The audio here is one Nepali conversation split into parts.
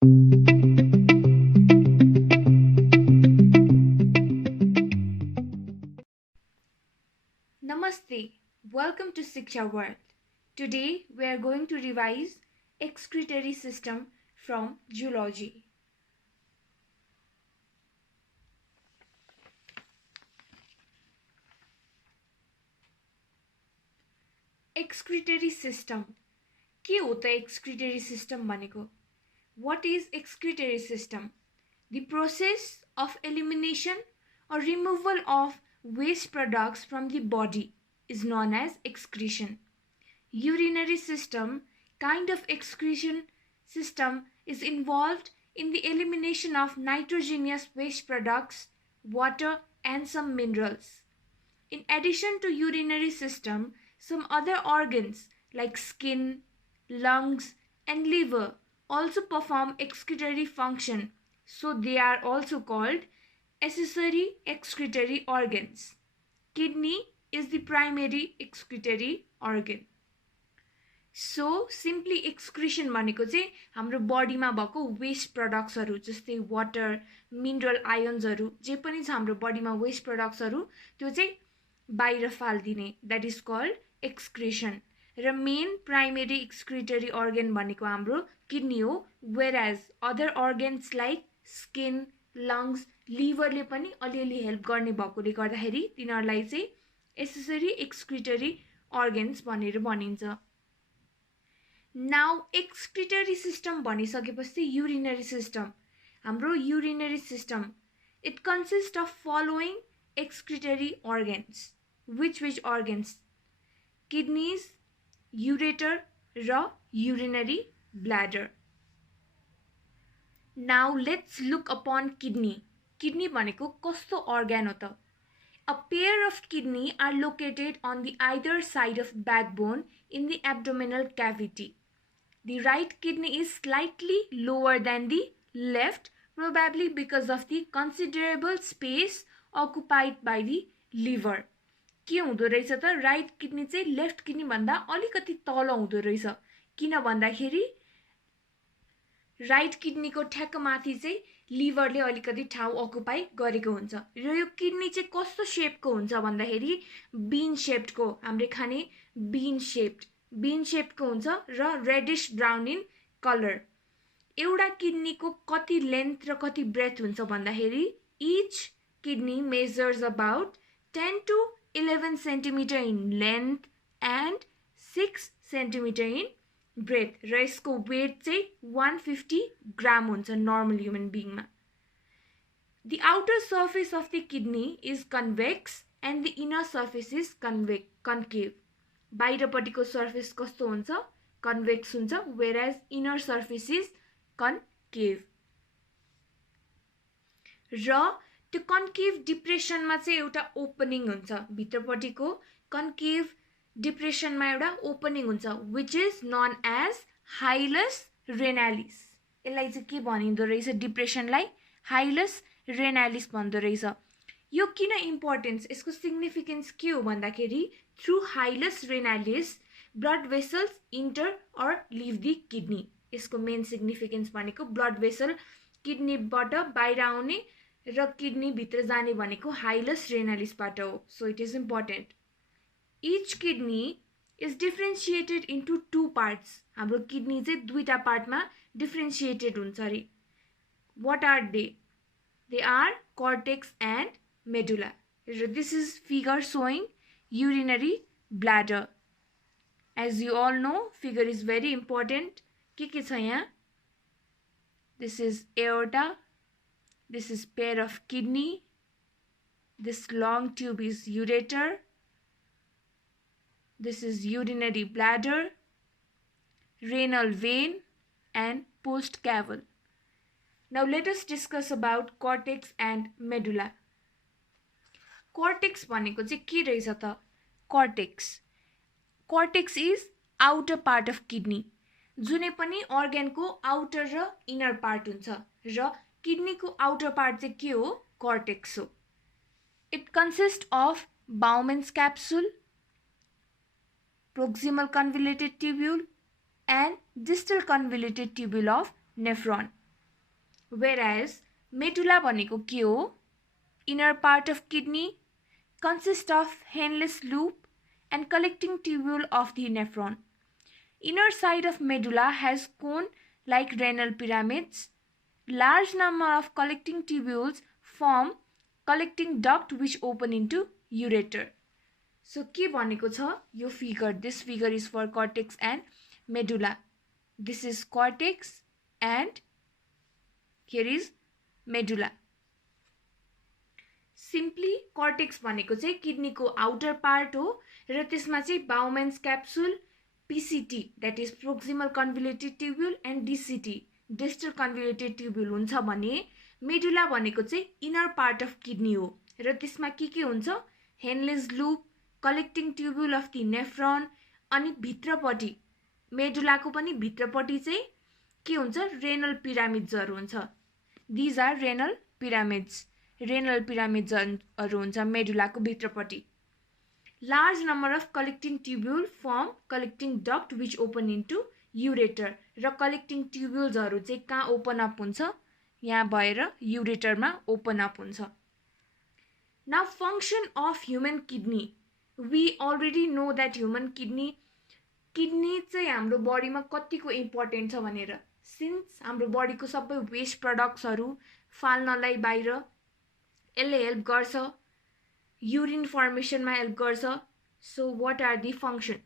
Namaste. Welcome to Siksha World. Today we are going to revise excretory system from zoology. Excretory system. के हो त excretory system भनेको? What is excretory system? The process of elimination or removal of waste products from the body is known as excretion. Urinary system, kind of excretion system, is involved in the elimination of nitrogenous waste products, water, and some minerals. In addition to urinary system, some other organs like skin, lungs, and liver also perform excretory function, so they are also called accessory excretory organs. Kidney is the primary excretory organ. So simply excretion भनेको चाहिँ हाम्रो बडीमा भएको वेस्ट प्रोडक्ट्सहरू जस्तै वाटर, मिनरल आयन्सहरू जे पनि छ हाम्रो बडीमा वेस्ट प्रोडक्ट्सहरू त्यो चाहिँ बाहिर फाल्दिने, द्याट इज कल्ड एक्सक्रिसन. र मेन प्राइमेरी एक्सक्रिटरी अर्गन भनेको हाम्रो किडनी हो, whereas other organs like skin, lungs, लिभरले पनि अलिअलि हेल्प गर्ने भएकोले गर्दाखेरि तिनीहरूलाई चाहिँ एसेसरी एक्सक्रिटरी अर्गन्स भनेर भनिन्छ. नाउ एक्सक्रिटरी सिस्टम भनिसकेपछि युरिनरी सिस्टम. हाम्रो urinary system it consist of following excretory organs. Which organs? Kidneys, ureter, र urinary bladder. Now let's look upon kidney. Kidney भनेको कस्तो organ हो त? A pair of kidney are located on the either side of backbone in the abdominal cavity. The right kidney is slightly lower than the left, probably because of the considerable space occupied by the liver. के हुँदो रहेछ त? राइट किडनी चाहिँ लेफ्ट किडनी भन्दा अलिकति तल हुँदो रहेछ. किन भन्दाखेरि राइट किडनीको ठ्याक्क माथि चाहिँ लिभरले अलिकति ठाउँ अकुपाई गरेको हुन्छ. र यो किडनी चाहिँ कस्तो शेपको हुन्छ भन्दाखेरि बीन शेप्डको, हामीले खाने बीन शेप्डको हुन्छ र रेडिश ब्राउन इन कलर. एउटा किडनीको कति लेन्थ र कति ब्रेथ हुन्छ भन्दाखेरि each kidney measures about 10 to 11 centimeter in length and 6 centimeter in breadth. र यसको वेट चाहिँ 150 ग्राम हुन्छ नर्मल ह्युमन बिङमा. The outer surface of the kidney is convex and the inner surface is concave. बाहिरपट्टिको सर्फेस कस्तो हुन्छ? कन्भेक्स हुन्छ, whereas inner surface is concave. र त्यो कन्केभ डिप्रेसनमा चाहिँ एउटा ओपनिङ हुन्छ, भित्रपट्टिको कन्केभ डिप्रेसनमा एउटा ओपनिङ हुन्छ, विच इज नन एज हाइलस रेनालिस. यसलाई चाहिँ के भनिँदो रहेछ? डिप्रेसनलाई हाइलस रेनालिस भन्दो रहेछ. यो किन इम्पोर्टेन्स, यसको सिग्निफिकेन्स के हो भन्दाखेरि through hilus renalis blood vessels enter or leave the kidney. यसको मेन सिग्निफिकेन्स भनेको ब्लड भेसल किडनीबाट बाहिर आउने र किडनी भित्र जाने भनेको हाइलस रेनालिसबाट हो. So it is important. Each kidney is differentiated into 2 parts. हाम्रो किडनी चाहिँ दुईटा पार्टमा डिफ्रेन्सिएटेड हुन्छ अरे. What are they? They are cortex and medulla. This is figure showing urinary bladder. As you all know, figure is very important. के छ यहाँ? This is aorta. This is pair of kidney. This long tube is ureter. This is urinary bladder, renal vein, and postcaval. Now let us discuss about cortex and medulla. Cortex भनेको चाहिँ के रहेछ त? Cortex is outer part of kidney. जुनै पनि अर्गनको आउटर र इनर पार्ट हुन्छ र किडनीको आउटर पार्ट चाहिँ के हो? cortex हो. It consists of Bowman's capsule, proximal convoluted tubule, and distal convoluted tubule of nephron. whereas medulla भनेको के हो? Inner part of kidney, consists of Henle's loop and collecting tubule of the nephron. Inner side of medulla has cone-like renal pyramids. Large number of collecting tubules form collecting duct which open into ureter. So के भनेको छ यो figure? This figure is for cortex and medulla. This is cortex and here is medulla. Simply cortex भनेको चाहिँ किडनी को outer part हो र त्यसमा चाहिँ Bowman's capsule, PCT that is proximal convoluted tubule and DCT distal convoluted tubule हुन्छ भने medulla भनेको चाहिँ inner part of kidney हो र त्यसमा के हुन्छ? Henle's loop, collecting tubule of the nephron अनि भित्रपट्टि medulla को पनि भित्रपट्टि चाहिँ के हुन्छ? renal pyramids हरु हुन्छ. These are renal pyramids. Renal pyramids हरु हुन्छ medulla को भित्रपट्टि. Large number of collecting tubule form collecting duct which open into ureter. र collecting tubules हरु चाहिँ कहाँ open up हुन्छ? यहाँ भएर ureter मा open up हुन्छ. Now function of human kidney. We already know that human kidney चाहिँ हाम्रो body मा कतिको important छ भनेर. Since हाम्रो body को सबै waste products हरु फाल्नलाई बाहिर यसले help गर्छ. Urine formation मा help गर्छ. So what are the functions?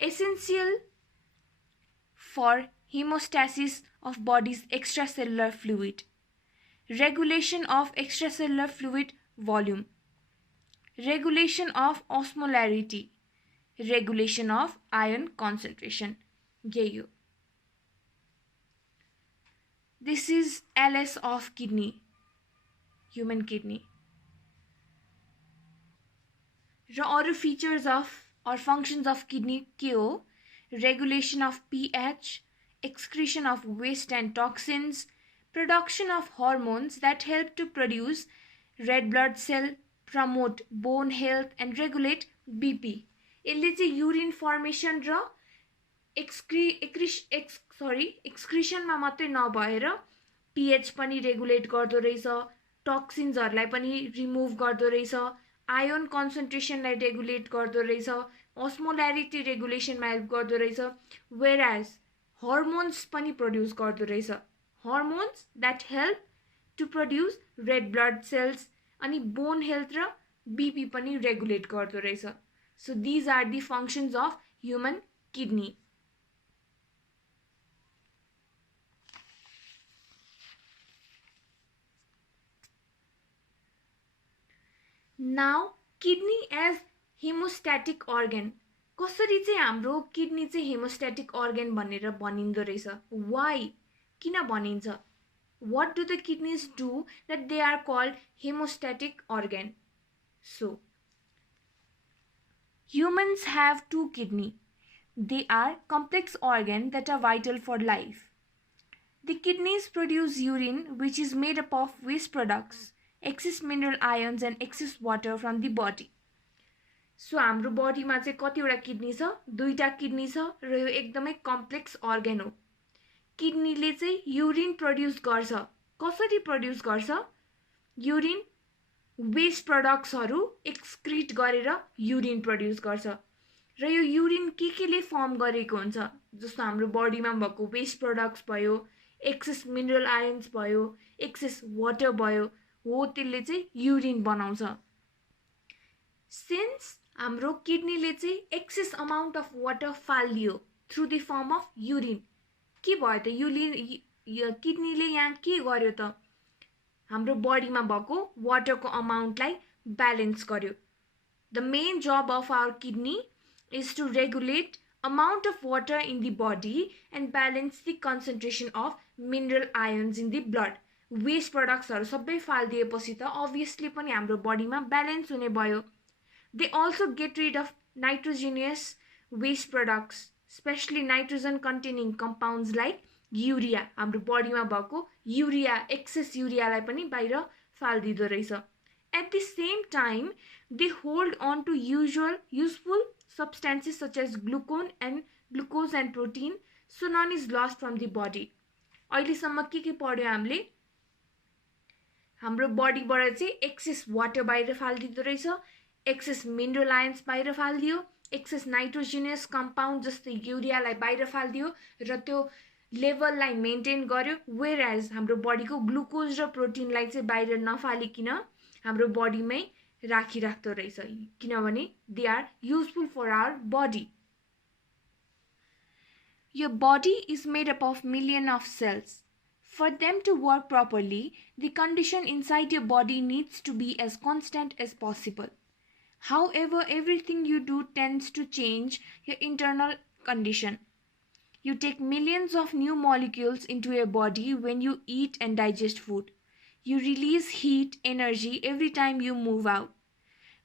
Essential for hemostasis of body's extracellular fluid, regulation of extracellular fluid volume, regulation of osmolarity, regulation of iron concentration. यही हो. This is LS of kidney, human kidney. र अरु features of or functions of kidney के हो? Regulation of pH, excretion of waste and toxins, production of hormones that help to produce red blood cell, promote bone health and regulate BP. यसले चाहिँ urine formation र excretion मा मात्रै नभएर pH पनि regulate गर्दो रहेछ, toxins हरुलाई पनि remove गर्दो रहेछ, iron concentration लाई regulate गर्दो रहेछ, osmolarity regulation मा help गर्दो रहेछ, whereas hormones पनि produce गर्दो रहेछ. Hormones that help to produce red blood cells अनि bone health र BP पनि regulate गर्दो रहेछ. So these are the functions of human kidney. Now kidney as hemostatic organ. कसरी चाहिँ हाम्रो किडनी चाहिँ hemostatic organ भनेर भनिन्दो रहेछ? Why? किन भनिन्छ? What do the kidneys do that they are called hemostatic organ? So humans have two kidney. They are complex organ that are vital for life. The kidneys produce urine which is made up of waste products, excess mineral ions and excess water from the body. So हाम्रो body मा चाहिँ कतिवटा किडनी छ? दुईटा किडनी छ र यो एकदमै कम्प्लेक्स organ हो. किडनी ले चाहिँ युरिन प्रोड्युस गर्छ. कसरी प्रोड्युस गर्छ? युरिन वेस्ट प्रोडक्ट्स हरु एक्सक्रीट गरेर युरिन प्रोड्युस गर्छ. र यो युरिन के ले फर्म गरेको हुन्छ? जस्तो हाम्रो बडी मा भएको वेस्ट प्रोडक्ट्स भयो, एक्सेस मिनरल आयन्स भयो, एक्सेस वाटर भयो, हो त्यसले चाहिँ युरिन बनाउँछ. सिन्स हाम्रो किडनी ले चाहिँ एक्सेस अमाउन्ट अफ वाटर फालियो through the form of urine, के भयो त? किडनी ले यहाँ के गर्यो त? हाम्रो बडी मा भएको वाटर को अमाउन्ट लाई ब्यालेन्स गर्यो. The main job of our kidney is to regulate amount of water in the body and balance the concentration of mineral ions in the blood. Waste products हरु सबै फाल्दिएपछि त obviously पनि हाम्रो बडी मा ब्यालेन्स हुने भयो. They also get rid of nitrogenous waste products, especially nitrogen containing compounds like urea. हाम्रो बडी मा भएको urea, excess urea लाई पनि बाहिर फाल्दिदो रहेछ. At the same time, they hold on to useful substances such as glucose and protein, so none is lost from the body. अहिलेसम्म के पढ्यो हामीले? हाम्रो बडीबाट चाहिँ एक्सेस वाटर बाहिर फालिदिँदो रहेछ, एक्सेस मिनरल आयन्स बाहिर फालिदियो, एक्सेस नाइट्रोजिनियस कम्पाउन्ड जस्तै युरियालाई बाहिर फालिदियो र त्यो लेभललाई मेन्टेन गर्यो। वेयरएज हाम्रो बडीको ग्लुकोज र प्रोटिनलाई चाहिँ बाहिर नफालिकन हाम्रो बडीमै राखिराख्दो रहेछ, किनभने they are useful for our body. Your body is made up of millions of cells. For them to work properly, the condition inside your body needs to be as constant as possible. However, everything you do tends to change your internal condition. You take millions of new molecules into your body when you eat and digest food. You release heat, energy every time you move out.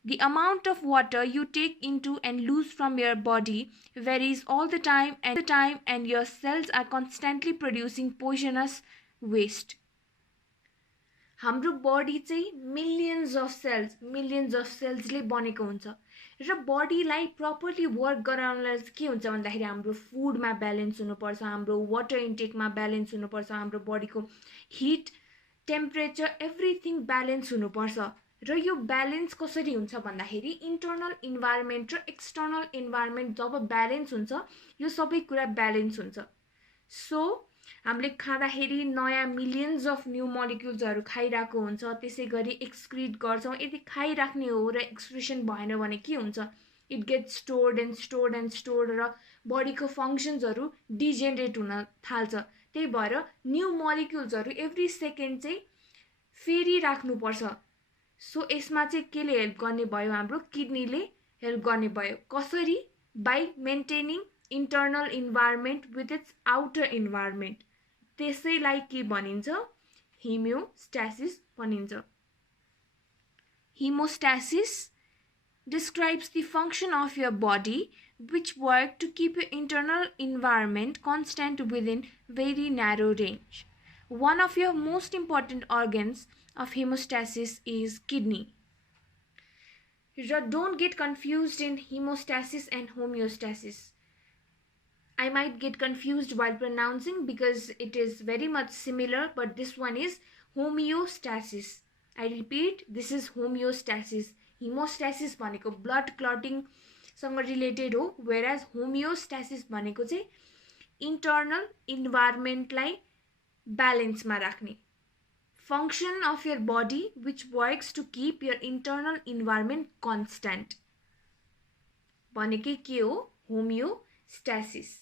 The amount of water you take into and lose from your body varies all the time, and your cells are constantly producing poisonous waste. हाम्रो बडी चाहिँ मिलियन्स अफ सेल्सले बनेको हुन्छ र बडीलाई प्रपरली वर्क गराउनलाई के हुन्छ भन्दाखेरि हाम्रो फुडमा ब्यालेन्स हुनुपर्छ, हाम्रो वाटर इन्टेकमा ब्यालेन्स हुनुपर्छ, हाम्रो बडीको हिट, टेम्परेचर, एभ्रिथिङ ब्यालेन्स हुनुपर्छ। र यो ब्यालेन्स कसरी हुन्छ भन्दाखेरि इन्टर्नल इन्भाइरोमेन्ट र एक्सटर्नल इन्भाइरोमेन्ट जब ब्यालेन्स हुन्छ यो सबै कुरा ब्यालेन्स हुन्छ। सो हामीले खाँदाखेरि नयाँ मिलियन्स अफ न्यू मलिक्युल्सहरू खाइरहेको हुन्छ, त्यसै गरी एक्सक्रिट गर्छौँ। यदि खाइराख्ने हो र एक्सक्रिसन भएन भने के हुन्छ, इट गेट्स स्टोर्ड र बडीको फङ्सन्सहरू डिजेनरेट हुन थाल्छ। त्यही भएर न्यू मलिक्युल्सहरू एभ्री सेकेन्ड चाहिँ फेरि राख्नुपर्छ। सो यसमा चाहिँ केले हेल्प गर्ने भयो, हाम्रो किडनीले हेल्प गर्ने भयो। कसरी? By maintaining internal environment with its outer environment. त्यसैलाई के भनिन्छ? हिमोस्टासिस भनिन्छ। Hemostasis describes the function of your body which work to keep your internal environment constant within very narrow range. One of your most important organs of hemostasis is kidney. Don't get confused in hemostasis and homeostasis. I might get confused while pronouncing because it is very much similar, but this one is homeostasis. I repeat, this is homeostasis. Hemostasis भनेको blood clotting सँग रिलेटेड हो, whereas homeostasis भनेको चाहिँ internal environment लाई balance मा राख्ने। Function of your body which works to keep your internal environment constant भनेकै के हो? homeostasis।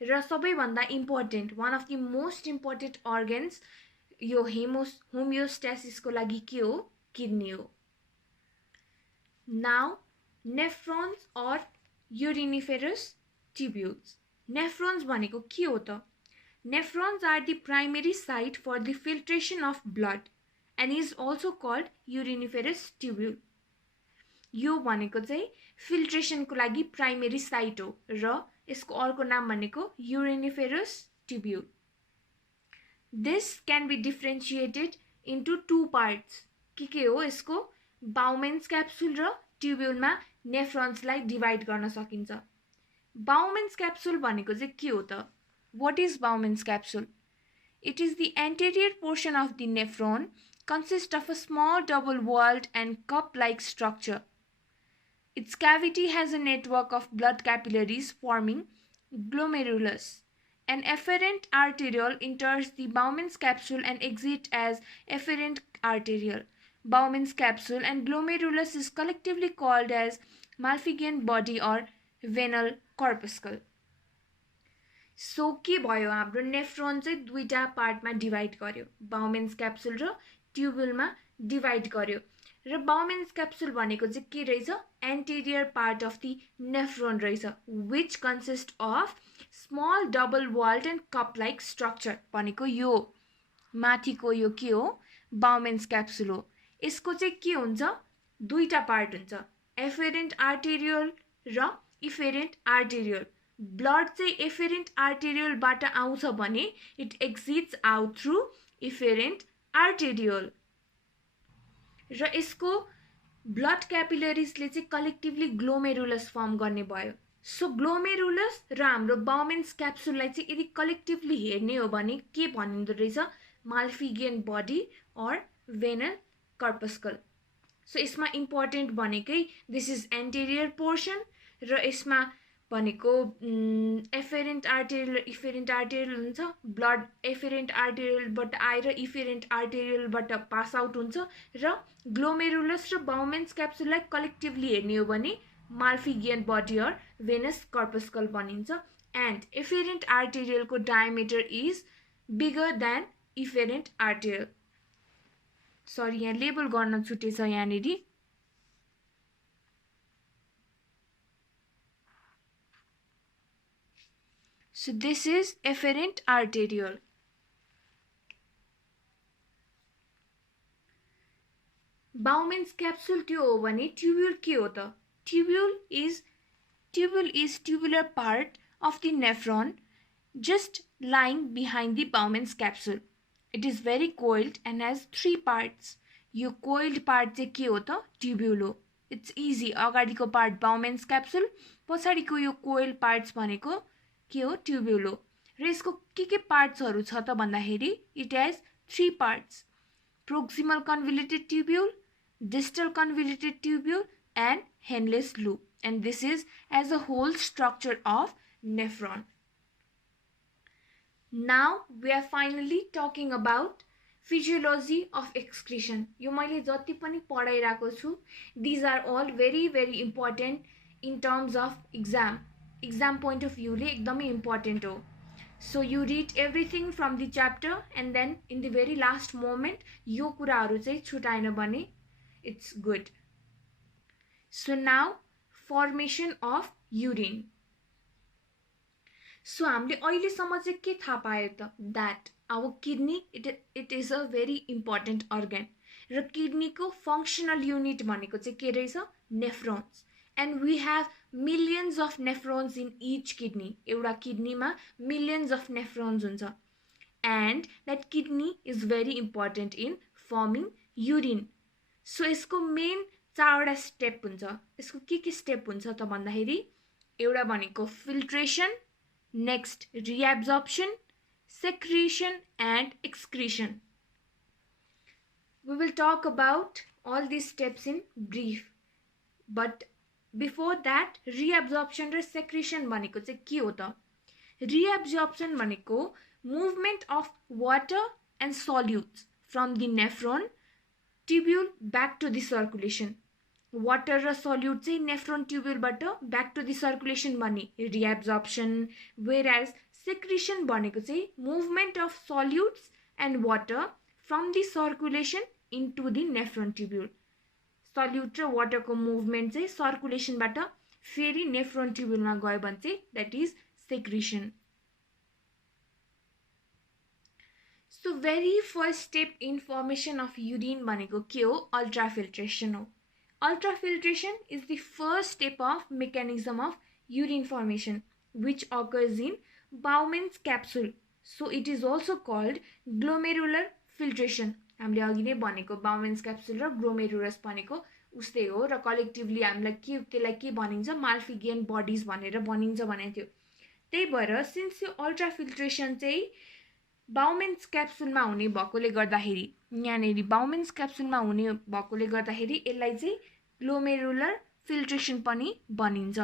र सबैभन्दा important, one of the most important organs यो होमियोस्टासिसको लागि के हो? किडनी हो। Now nephrons or uriniferous tubules. Nephrons भनेको के हो त? Nephrons are the primary site for the filtration of blood and is also called uriniferous tubule. यो भनेको चाहिँ फिल्ट्रेसनको लागि प्राइमेरी साइट हो र यसको अर्को नाम भनेको uriniferous tubule. This can be differentiated into two parts. के हो यसको? बाउमेन्स क्याप्सुल र ट्युब्युलमा नेफ्रोन्सलाई डिभाइड गर्न सकिन्छ। बाउमेन्स क्याप्सुल भनेको चाहिँ के हो त? What is Bowman's capsule? It is the anterior portion of the nephron, consists of a small double-walled and cup-like structure. Its cavity has a network of blood capillaries forming glomerulus. An efferent arteriole enters the Bowman's capsule and exits as efferent arteriole. Bowman's capsule and glomerulus is collectively called as Malpighian body or venal corpuscle. So के भयो? हाम्रो नेफ्रोन चाहिँ दुईटा पार्टमा डिभाइड गर्यो, बाउमेन्स क्याप्सुल र ट्युब्युलमा डिभाइड गर्यो। र बाउमेन्स क्याप्सुल भनेको चाहिँ के रहेछ? Anterior part of the nephron रहेछ, which consist of small double walled and cup like structure भनेको यो माथिको यो के हो? बाउमेन्स क्याप्सुल हो। यसको चाहिँ के हुन्छ? दुईटा पार्ट हुन्छ, एफेरेन्ट आर्टेरियल र इफेरेन्ट आर्टेरियल। ब्लड चाहिँ एफेरेन्ट आर्टेरियलबाट आउँछ भने इट एक्जिट्स आउट थ्रु इफेरेन्ट आर्टेरियल। र यसको ब्लड क्यापिलरिजले चाहिँ कलेक्टिभली ग्लोमेरुलस फर्म गर्ने भयो। सो ग्लोमेरुलस र हाम्रो बाउमेन्स क्याप्सुललाई चाहिँ यदि कलेक्टिभली हेर्ने हो भने के भनिँदो रहेछ? Malpighian body or venous corpuscle. So यसमा इम्पोर्टेन्ट भनेकै दिस इज एन्टेरियर पोर्सन र यसमा भनेको एफेरेन्ट आर्टेरियल हुन्छ, ब्लड एफेरेन्ट आर्टेरियलबाट आएर इफेरेन्ट आर्टेरियलबाट पास आउट हुन्छ र ग्लोमेरुलस र बाउमेन्स क्याप्सुललाई कलेक्टिभली हेर्ने हो भने Malpighian body or venous corpuscle भनिन्छ एन्ड एफेरेन्ट आर्टेरियलको diameter is bigger than efferent arteriole. Sorry यहाँ लेबल गर्न छुटेछ यहाँनिर. So this is efferent arteriole. Bowman's capsule त्यो हो भने ट्युब्युल के हो त? Tubule is tubular part of the nephron just lying behind the Bowman's capsule. It is very coiled and has 3 parts. यो coiled part चाहिँ के हो त? Tubule हो. It's easy. अगाडिको part Bowman's capsule, पछाडिको यो coil parts भनेको के हो? ट्युब्युल हो. र यसको के पार्ट्सहरु छ त भन्दाखेरि it has 3 parts. Proximal convoluted tubule, distal convoluted tubule and Henle's loop, and this is as a whole structure of nephron. Now we are finally talking about physiology of excretion. यो मैले जति पनि पढाइराको छु, these are all very very important in terms of exam point of view ले एकदमै important हो. So you read everything from the chapter and then in the very last moment यो कुराहरु चाहिँ छुटाएन भने it's good. So now formation of urine. So हामीले अहिलेसम्म चाहिँ के थाहा पायो त? That our kidney it is a very important organ. र kidney को functional unit भनेको चाहिँ के रहेछ? Nephrons. And we have millions of nephrons in each kidney. एउटा kidney मा millions of nephrons हुन्छ. And that kidney is very important in forming urine. So यसको main 4 वटा step हुन्छ. यसको के step हुन्छ त भन्दाखेरि एउटा भनेको filtration, next reabsorption, secretion and excretion. We will talk about all these steps in brief. But before that, reabsorption र secretion भनेको चाहिँ के हो त? Reabsorption भनेको movement of water and solutes from the nephron tubule back to the circulation. Water र solute चाहिँ nephron tubule बाट back to the circulation भन्ने reabsorption, whereas secretion भनेको चाहिँ movement of solutes and water from the circulation into the nephron tubule. Solute र water को movement चाहिँ circulation बाट फेरि nephron tubule मा गयो भने चाहिँ that is secretion. So very first step in formation of urine भनेको के हो? Ultrafiltration हो. Ultrafiltration is the first step of mechanism of urine formation which occurs in Bowman's capsule. So it is also called glomerular filtration. हामीले अघि नै भनेको Bowman's capsule र glomerulus भनेको उस्तै हो र कलेक्टिभली हामीलाई के त्यसलाई के भनिन्छ? माल्फिगियन बडीज भनेर भनिन्छ भनेको थियो. त्यही भएर सिन्स यो अल्ट्राफिल्ट्रेसन चाहिँ Bowman's capsule मा हुने भएकोले गर्दाखेरि यहाँनेरि Bowman's capsule मा हुने भएकोले गर्दाखेरि यसलाई चाहिँ glomerular filtration पनि भनिन्छ.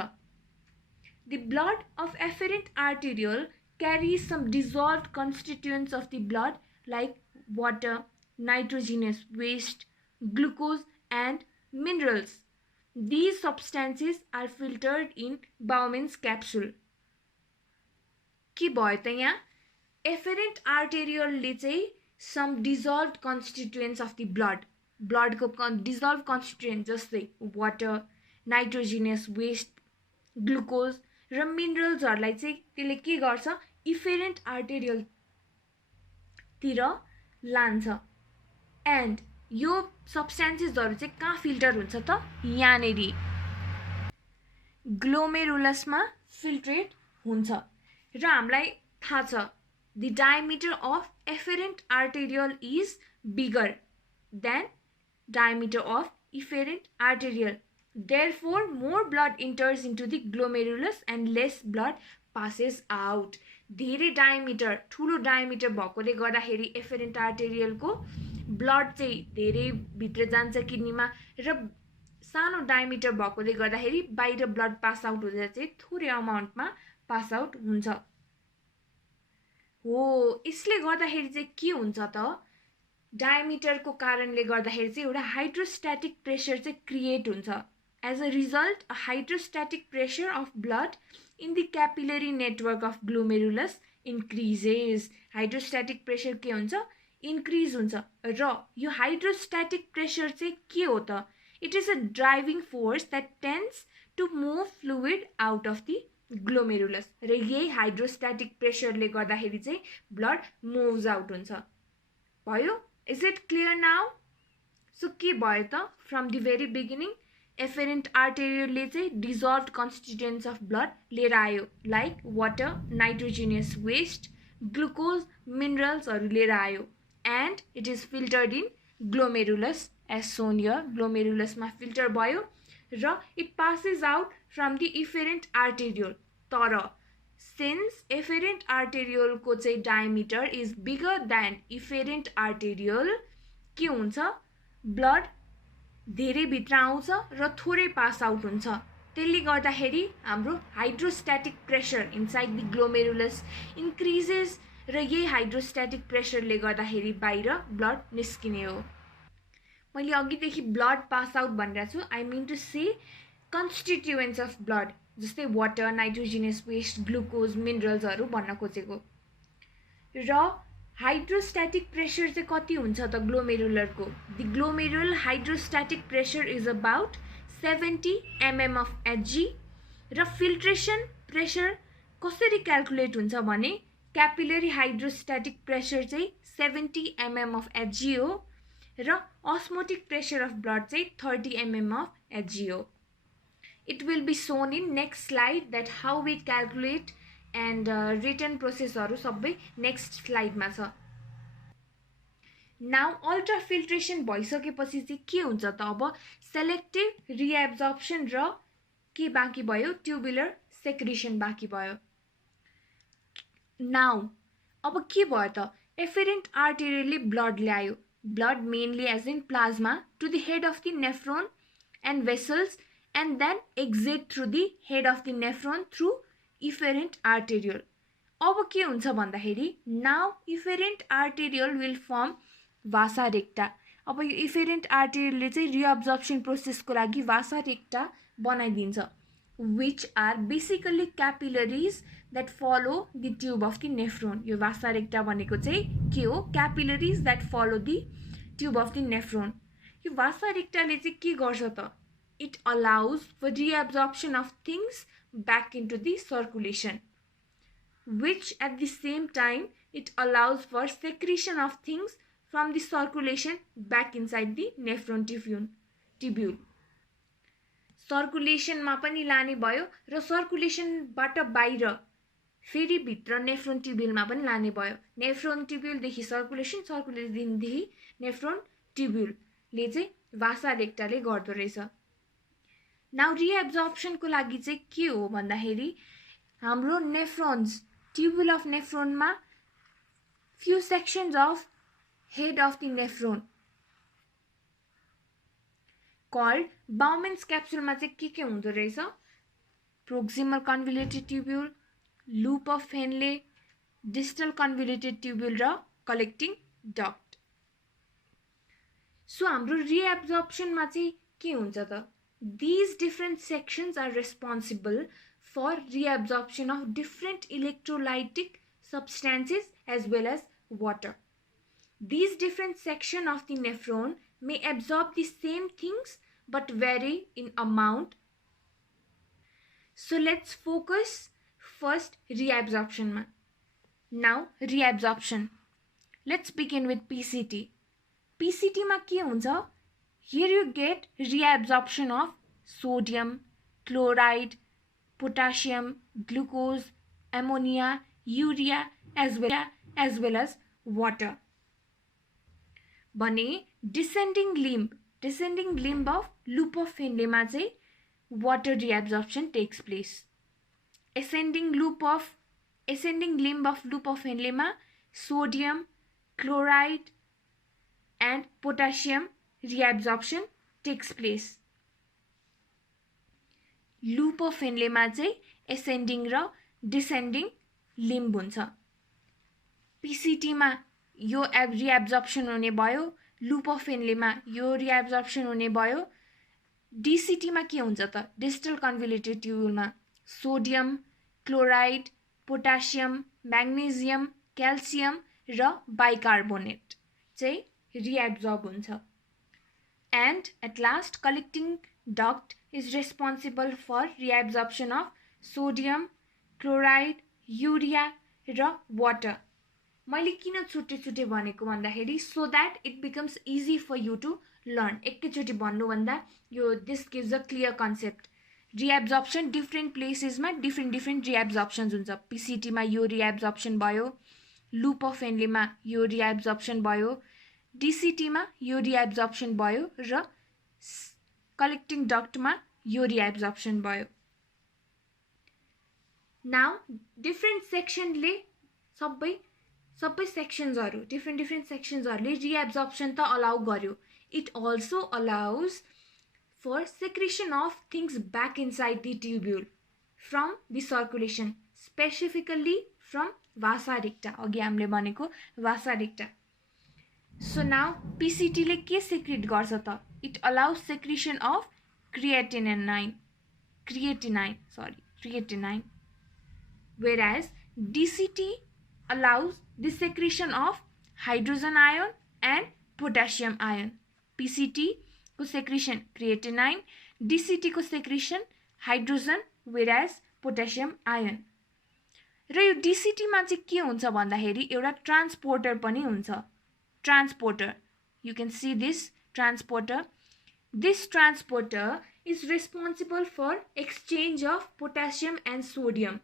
The blood of afferent arteriole carries some dissolved constituents of the blood like water, nitrogenous waste, glucose and minerals. These substances are filtered in Bowman's capsule. के भयो त यहाँ? Efferent arteriole ले चाहिँ some dissolved constituents of the blood को dissolved constituent जस्तै water, nitrogenous waste, glucose र minerals हरुलाई चाहिँ त्यसले के गर्छ? Efferent arteriole तिर लान्छ. And यो substances हरु चाहिँ कहाँ फिल्टर हुन्छ त? यहाँनेरि glomerulus मा फिल्ट्रेट हुन्छ. र हामीलाई थाहा छ the diameter of afferent arteriole is bigger than diameter of efferent arteriole. Therefore, more blood enters into the glomerulus and less blood passes out. धेरै डायमिटर ठुलो डायमिटर भएकोले गर्दाखेरि एफेरेन्ट आर्टेरियलको ब्लड चाहिँ धेरै भित्र जान्छ किडनीमा र सानो डायमिटर भएकोले गर्दाखेरि बाहिर ब्लड पास आउट हुँदा चाहिँ थोरै अमाउन्टमा पास आउट हुन्छ हो यसले गर्दाखेरि चाहिँ के हुन्छ त डायमिटरको कारणले गर्दाखेरि चाहिँ एउटा हाइड्रोस्ट्याटिक प्रेसर चाहिँ क्रिएट हुन्छ as a result a hydrostatic pressure of blood in the capillary network of glomerulus increases hydrostatic pressure के हुन्छ इन्क्रिज हुन्छ र यो हाइड्रोस्ट्याटिक प्रेसर चाहिँ के हो त it is a driving force that tends to move fluid out of the glomerulus र यही हाइड्रोस्ट्याटिक प्रेसरले गर्दाखेरि चाहिँ ब्लड मुभ्स आउट हुन्छ भयो is it clear now so के भयो त from the very beginning afferent आर्टेरियलले चाहिँ डिजल्भ कन्स्टिट्युएन्ट्स अफ ब्लड लिएर आयो like water nitrogenous waste glucose मिनरल्सहरू लिएर आयो and it is filtered in glomerulus as shown here ग्लोमेरुलसमा फिल्टर भयो र it passes out from the efferent arteriole तर सिन्स एफेरेन्ट आर्टेरियलको चाहिँ diameter is bigger than efferent arteriole के हुन्छ ब्लड धेरै भित्र आउँछ र थोरै पास आउट हुन्छ त्यसले गर्दाखेरि हाम्रो हाइड्रोस्ट्याटिक pressure inside the glomerulus increases र यही हाइड्रोस्ट्याटिक प्रेसरले गर्दाखेरि बाहिर ब्लड निस्किने हो मैले अघिदेखि ब्लड पास आउट भनिरहेको छु I mean to say constituents of blood जस्तै वाटर नाइट्रोजिनियस वेस्ट ग्लुकोज मिनरल्सहरू भन्न खोजेको र हाइड्रोस्ट्याटिक प्रेसर चाहिँ कति हुन्छ त ग्लोमेरुलरको the glomerular hydrostatic pressure is about 70 mm of Hg र फिल्ट्रेसन प्रेसर कसरी क्याल्कुलेट हुन्छ भने क्यापिलरी हाइड्रोस्ट्याटिक प्रेसर चाहिँ 70 mm of Hg हो र osmotic pressure of blood चाहिँ 30 mm of Hg हो it will be shown in next slide that how we calculate and written processहरू सबै next slide मा छ now ultrafiltration भइसकेपछि चाहिँ के हुन्छ त अब selective reabsorption र के बाँकी भयो tubular secretion बाँकी भयो now अब के भयो त efferent arterially blood ल्यायो blood mainly as in plasma to the head of the nephron and vessels and then exit through the head of the nephron through efferent arteriole. अब के हुन्छ भन्दाखेरि now efferent arteriole will form vasa recta. अब यो efferent arteriole ले चाहिँ reabsorption process को लागि vasa recta बनाइदिन्छ which are basically capillaries that follow the tube of the nephron. यो vasa recta भनेको चाहिँ के हो capillaries that follow the tube of the nephron. यो vasa recta ले चाहिँ के गर्छ त it allows for reabsorption of things back into the circulation which at the same time it allows for secretion of things from the circulation back inside the nephron tubule. Circulation मा पनि लाने भयो र circulation बाट बाहिर फेरि भित्र नेफ्रोन ट्युब्युल मा पनि लाने भयो नेफ्रोन ट्युब्युल देखि सर्कुलेसन सर्कुलेसन देखि नेफ्रोन ट्युब्युल ले चाहिँ भासा रेक्टाले गर्दो रहेछ नाउ रिएब्जर्प्सन को लागि चाहिँ के हो भन्दाखेरि हाम्रो नेफ्रोन्स ट्युब्युल अफ नेफ्रोन मा few sections of head of the nephron called Bowman's capsule मा चाहिँ के हुँदो रहेछ proximal convoluted tubule loop of Henle distal convoluted tubule र collecting duct so हाम्रो reabsorption मा चाहिँ के हुन्छ त these different sections are responsible for reabsorption of different electrolytic substances as well as water. These different sections of the nephron may absorb the same things but vary in amount. So let's focus first reabsorption ma. Now reabsorption. Let's begin with PCT. PCT ma ke huncha? Here you get reabsorption of sodium, chloride, potassium, glucose, ammonia, urea as well as water. Bane descending limb of loop of Henle ma चाहिँ water reabsorption takes place. Ascending loop of ascending limb of loop of Henle मा sodium chloride and potassium reabsorption takes place. Loop of Henle मा चाहिँ ascending र descending limb हुन्छ. PCT मा यो reabsorption हुने भयो, loop of Henle मा यो reabsorption हुने भयो. DCT मा के हुन्छ त? Distal convoluted tubule मा sodium chloride, potassium, magnesium, calcium र bicarbonate चाहिँ reabsorb हुन्छ. And at last, collecting duct is responsible for reabsorption of sodium, chloride, urea र water. मैले किन छुट्टै छुट्टै भनेको भन्दाखेरि so that it becomes easy for you to learn. एकैचोटि भन्नु भन्दा यो this gives a clear concept. Reabsorption different places मा different reabsorptions हुन्छ. PCT मा यो reabsorption भयो, loop of Henle मा यो reabsorption भयो, DCT मा यो reabsorption भयो र collecting duct मा यो reabsorption भयो. Now different section ले सबै sectionsहरु different sectionsहरुले reabsorption त allow गर्यो. It also allows for secretion of things back inside the tubule from the circulation, specifically from vasa recta. अघि हामीले भनेको vasa recta. So now PCT ले के secrete गर्छ त? It allows secretion of creatinine. Whereas DCT allows the secretion of hydrogen ion and potassium ion. PCT को secretion creatinine, DCT को secretion hydrogen whereas potassium ion. र यो DCT मा चाहिँ के हुन्छ भन्दाखेरि एउटा ट्रान्सपोर्टर पनि हुन्छ. Transporter. You can see this transporter. This transporter is responsible for exchange of potassium and sodium.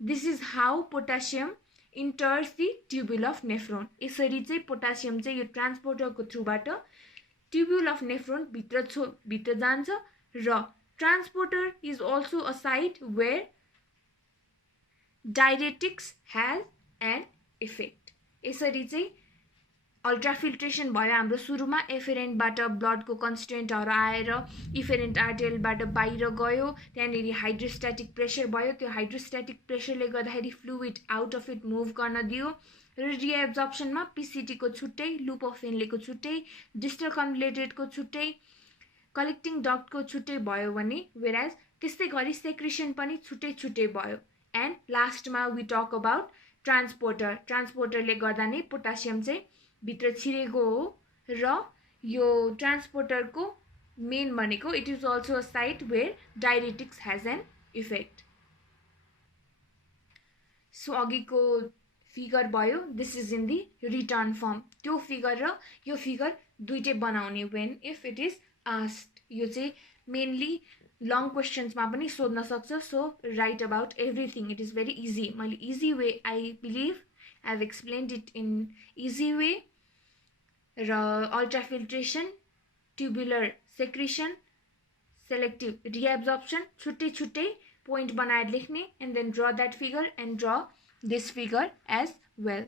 This is how potassium enters the tubule of nephron. यसरी चाहिँ potassium चाहिँ यो transporter को थ्रुबाट tubule of nephron भित्र जान्छ र transporter is also a site where diuretics has an effect. यसरी चाहिँ अल्ट्राफिल्ट्रेसन भयो हाम्रो सुरुमा एफेरेन्टबाट ब्लडको कन्स्टेन्टहरु आएर इफेरेन्ट आर्टेरियलबाट बाहिर गयो त्यहाँनेरि हाइड्रोस्ट्याटिक प्रेसर भयो त्यो हाइड्रोस्ट्याटिक प्रेसरले गर्दाखेरि fluid out of it move गर्न दियो र रिएब्जर्प्सनमा पीसीटी को छुट्टै लूप अफ हेनले को छुट्टै डिस्टल कन्भोल्युटेड को छुट्टै कलेक्टिङ डक्ट को छुट्टै भयो भने वेयरएज त्यस्तै गरी सेक्रेसन पनि छुट्टै छुट्टै भयो एन्ड लास्टमा वी टक अबाउट ट्रान्सपोर्टरले गर्दा नै पोटासियम चाहिँ भित्र छिरेको हो र यो ट्रान्सपोर्टरको मेन भनेको it is also a site where diuretics has an effect. So अघिको फिगर भयो this is in the written form. त्यो फिगर र यो फिगर दुईटै बनाउने when if it is asked. यो चाहिँ मेनली लङ क्वेश्चन्समा पनि सोध्न सक्छ. So write about everything. It is very easy. मैले easy way I believe I have explained it in easy way र अल्ट्राफिल्ट्रेसन ट्युबुलर सेक्रेसन सेलेक्टिभ रिएब्जर्प्सन छुट्टै छुट्टै पोइन्ट बनाएर लेख्ने and then draw that figure and draw this figure as well.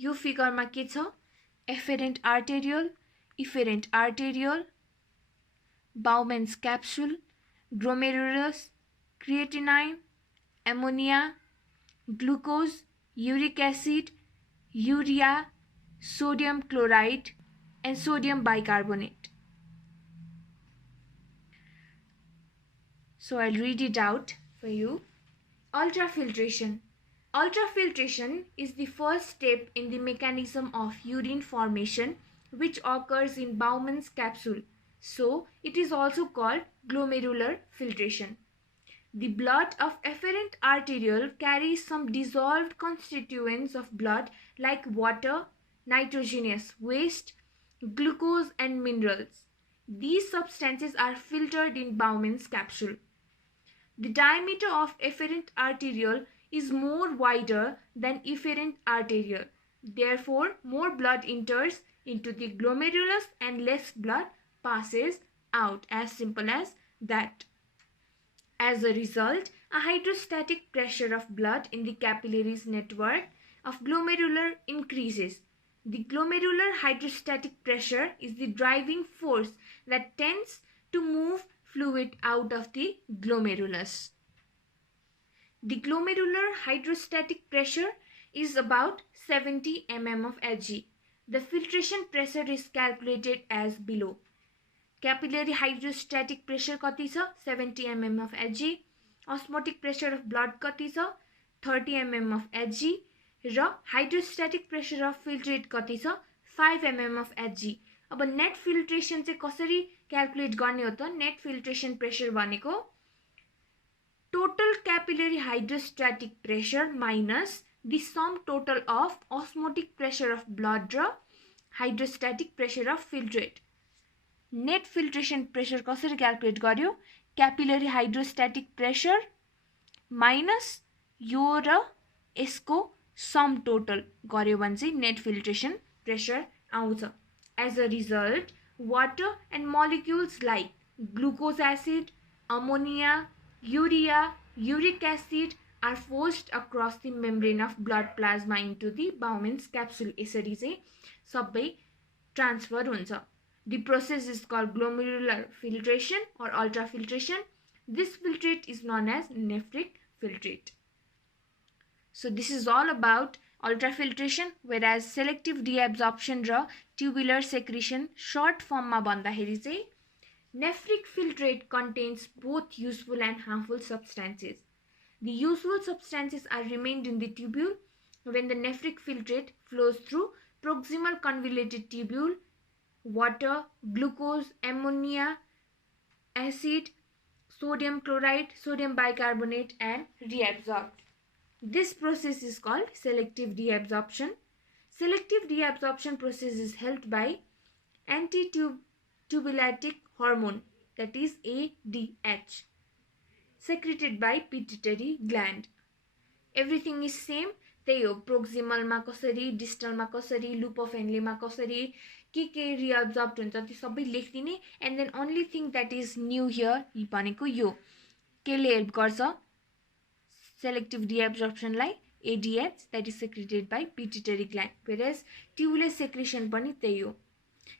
यो फिगरमा के छ afferent arteriole efferent arteriole Bowman's capsule glomerulus creatinine ammonia glucose uric acid urea sodium chloride and sodium bicarbonate. So I'll read it out for you. Ultrafiltration. Ultrafiltration is the first step in the mechanism of urine formation which occurs in Bowman's capsule. So it is also called glomerular filtration. The blood of efferent arteriole carries some dissolved constituents of blood like water, nitrogenous waste, glucose and minerals. These substances are filtered in Bowman's capsule. The diameter of efferent arteriole is more wider than efferent arteriole. Therefore, more blood enters into the glomerulus and less blood passes out. As simple as that. As a result, A hydrostatic pressure of blood in the capillaries network of glomerular increases. The glomerular hydrostatic pressure is the driving force that tends to move fluid out of the glomerulus. The glomerular hydrostatic pressure is about 70 mm of Hg. The filtration pressure is calculated as below. Capillary hydrostatic pressure कति छ 70 mm of Hg. Osmotic pressure of blood कति छ 30 mm of Hg. र hydrostatic pressure of filtrate कति छ 5 mm of Hg. अब net filtration चाहिँ कसरी क्याल्कुलेट गर्ने हो त? net filtration pressure भनेको total capillary hydrostatic pressure minus the sum total of osmotic pressure of blood र hydrostatic pressure of filtrate. Net filtration pressure कसरी क्याल्कुलेट गर्यो? Capillary hydrostatic pressure minus यो र यसको sum total गर्यो भने चाहिँ net filtration pressure आउँछ. As a result, water and molecules like glucose acid, ammonia, urea, uric acid are forced across the membrane of blood plasma into the Bowman's capsule. यसरी चाहिँ सबै transfer हुन्छ. The process is called glomerular filtration or ultrafiltration. This filtrate is known as nephric filtrate. So this is all about ultrafiltration, whereas selective deabsorption र tubular secretion short form मा भन्दाखेरि चाहिँ nephric filtrate contains both useful and harmful substances. The useful substances are remained in the tubule when the nephric filtrate flows through proximal convoluted tubule, water, glucose, ammonia, acid, sodium chloride, sodium bicarbonate and reabsorbed. This process is called selective deabsorption. Selective deabsorption process is helped by antitubulytic hormone, that is ADH, secreted by pituitary gland. Everything is same. त्यही हो, proximal मा कसरी, distal मा कसरी, loop of Henle मा कसरी के reabsorbed हुन्छ त्यो सबै लेख्दिने. And then only thing that is new here भनेको यो केले हेल्प गर्छ selective deabsorption लाई ADH, that is secreted by pituitary gland, whereas tubular secretion पनि त्यही हो.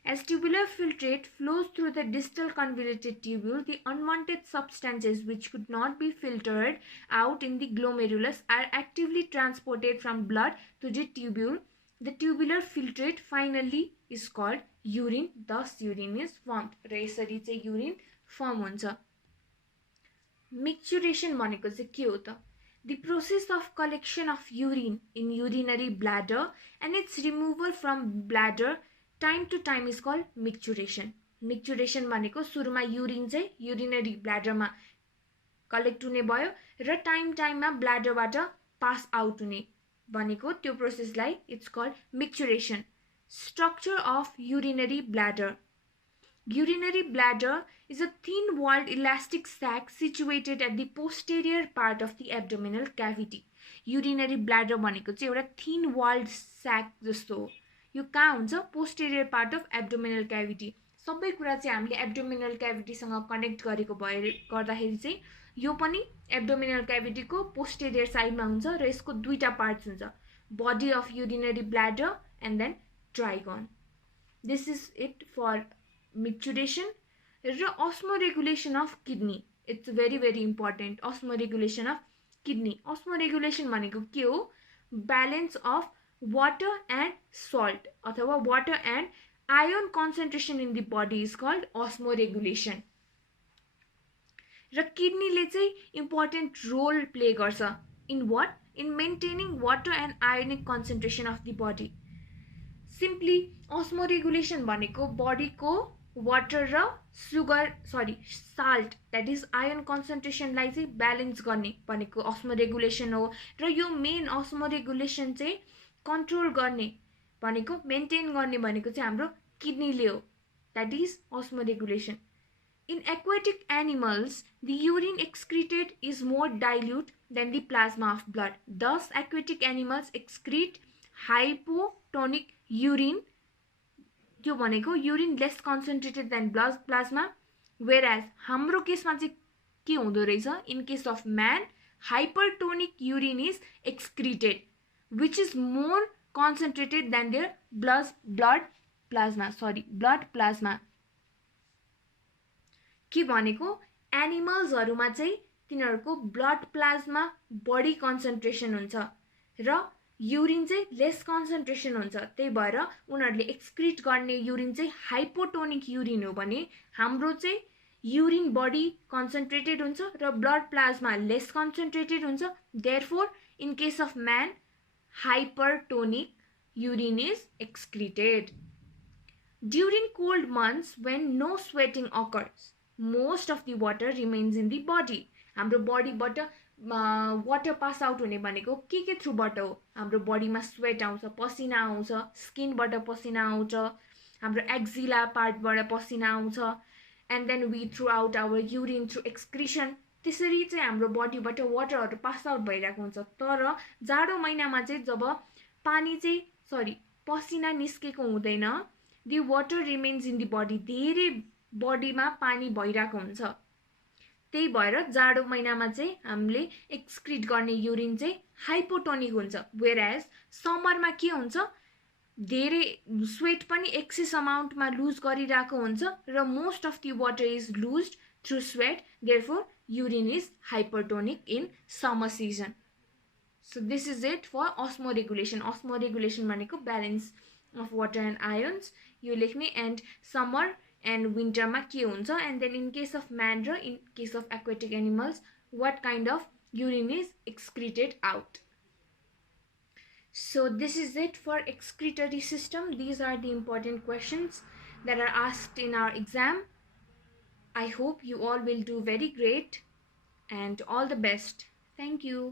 As tubular filtrate flows through the distal convoluted tubule, the unwanted substances which could not be filtered out in the glomerulus are actively transported from blood to the tubule. The tubular filtrate finally is called urine. Thus, urine is formed. र यसरी चाहिँ urine form हुन्छ. Micturition भनेको चाहिँ के हो त? The process of collection of urine in urinary bladder and its removal from bladder time to time is called micturition. Micturition भनेको सुरुमा urine चाहिँ urinary bladder मा collect हुने भयो र time मा bladder बाट pass out हुने भनेको त्यो process लाई it's called micturition. Structure of urinary bladder. Urinary bladder is a thin-walled elastic sac situated at the posterior part of the abdominal cavity. Urinary bladder भनेको चाहिँ एउटा thin-walled sac जस्तो हो. यो कहाँ हुन्छ? Posterior part of abdominal cavity. सबै कुरा चाहिँ हामीले एब्डोमिनल क्याभिटीसँग कनेक्ट गरेको गर्दाखेरि चाहिँ यो पनि एब्डोमिनल क्याभिटीको पोस्टेरियर साइडमा हुन्छ र यसको दुईटा पार्ट्स हुन्छ, body of urinary bladder and then trigone. This is it for micturition. र osmoregulation of kidney, it's very very important. Osmoregulation of kidney. Osmoregulation भनेको के हो? Balance of water and salt अथवा water and ion concentration in the body is called osmoregulation. र किडनीले चाहिँ इम्पोर्टेन्ट रोल प्ले गर्छ in what? In maintaining water and ionic concentration of the body. Simply osmoregulation भनेको बडीको वाटर र salt, that is ion concentration लाई चाहिँ ब्यालेन्स गर्ने भनेको osmoregulation हो. र यो मेन osmoregulation चाहिँ कन्ट्रोल गर्ने भनेको मेन्टेन गर्ने भनेको चाहिँ हाम्रो किडनीले हो. That is osmoregulation. In aquatic animals, the urine excreted is more dilute than the plasma of blood. Thus, aquatic animals excrete hypotonic urine. त्यो भनेको urine less concentrated than blood plasma. Whereas, हाम्रो केसमा चाहिँ के हुँदो रहेछ? In case of man, hypertonic urine is excreted, which is more concentrated than their blood plasma. के भनेको एनिमल्सहरुमा चाहिँ तिनीहरुको ब्लड प्लाज्मा बढी कन्सन्ट्रेसन हुन्छ र युरिन चाहिँ लेस कन्सन्ट्रेसन हुन्छ। त्यही भएर उनीहरुले एक्सक्रिट गर्ने युरिन चाहिँ हाइपोटोनिक युरिन हो भने हाम्रो चाहिँ युरिन बढी कन्सन्ट्रेटेड हुन्छ र ब्लड प्लाज्मा लेस कन्सन्ट्रेटेड हुन्छ। Therefore in case of man hypertonic urine is excreted. During cold months when no sweating occurs, most of the water remains in the body. हाम्रो बडीबाट वाटर पास आउट हुने भनेको के थ्रुबाट हो? हाम्रो बडीमा स्वेट आउँछ, पसिना आउँछ, स्किनबाट पसिना आउँछ, हाम्रो एक्जिला पार्टबाट पसिना आउँछ, and then we throw out our urine through excretion. त्यसरी चाहिँ हाम्रो बडीबाट वाटरहरु पास आउट भइरहेको हुन्छ। तर जाडो महिनामा चाहिँ जब पानी चाहिँ पसिना निस्केको हुँदैन, the water remains in the body, धेरै बडीमा पानी भइरहेको हुन्छ। त्यही भएर जाडो महिनामा चाहिँ हामीले एक्सक्रिट गर्ने युरिन चाहिँ हाइपोटोनिक हुन्छ। वेयरएज समरमा के हुन्छ, धेरै स्वेट पनि एक्सेस अमाउन्टमा लुज गरिरहेको हुन्छ र most of the water is lost through sweat. Therefore urine is hypertonic in summer season. So this is it for osmoregulation. Osmoregulation भनेको balance of water and ions यो लेख्ने, and summer and winter मा के हुन्छ, and then in case of man र in case of aquatic animals what kind of urine is excreted out. So this is it for excretory system. These are the important questions that are asked in our exam. I hope you all will do very great and all the best. Thank you.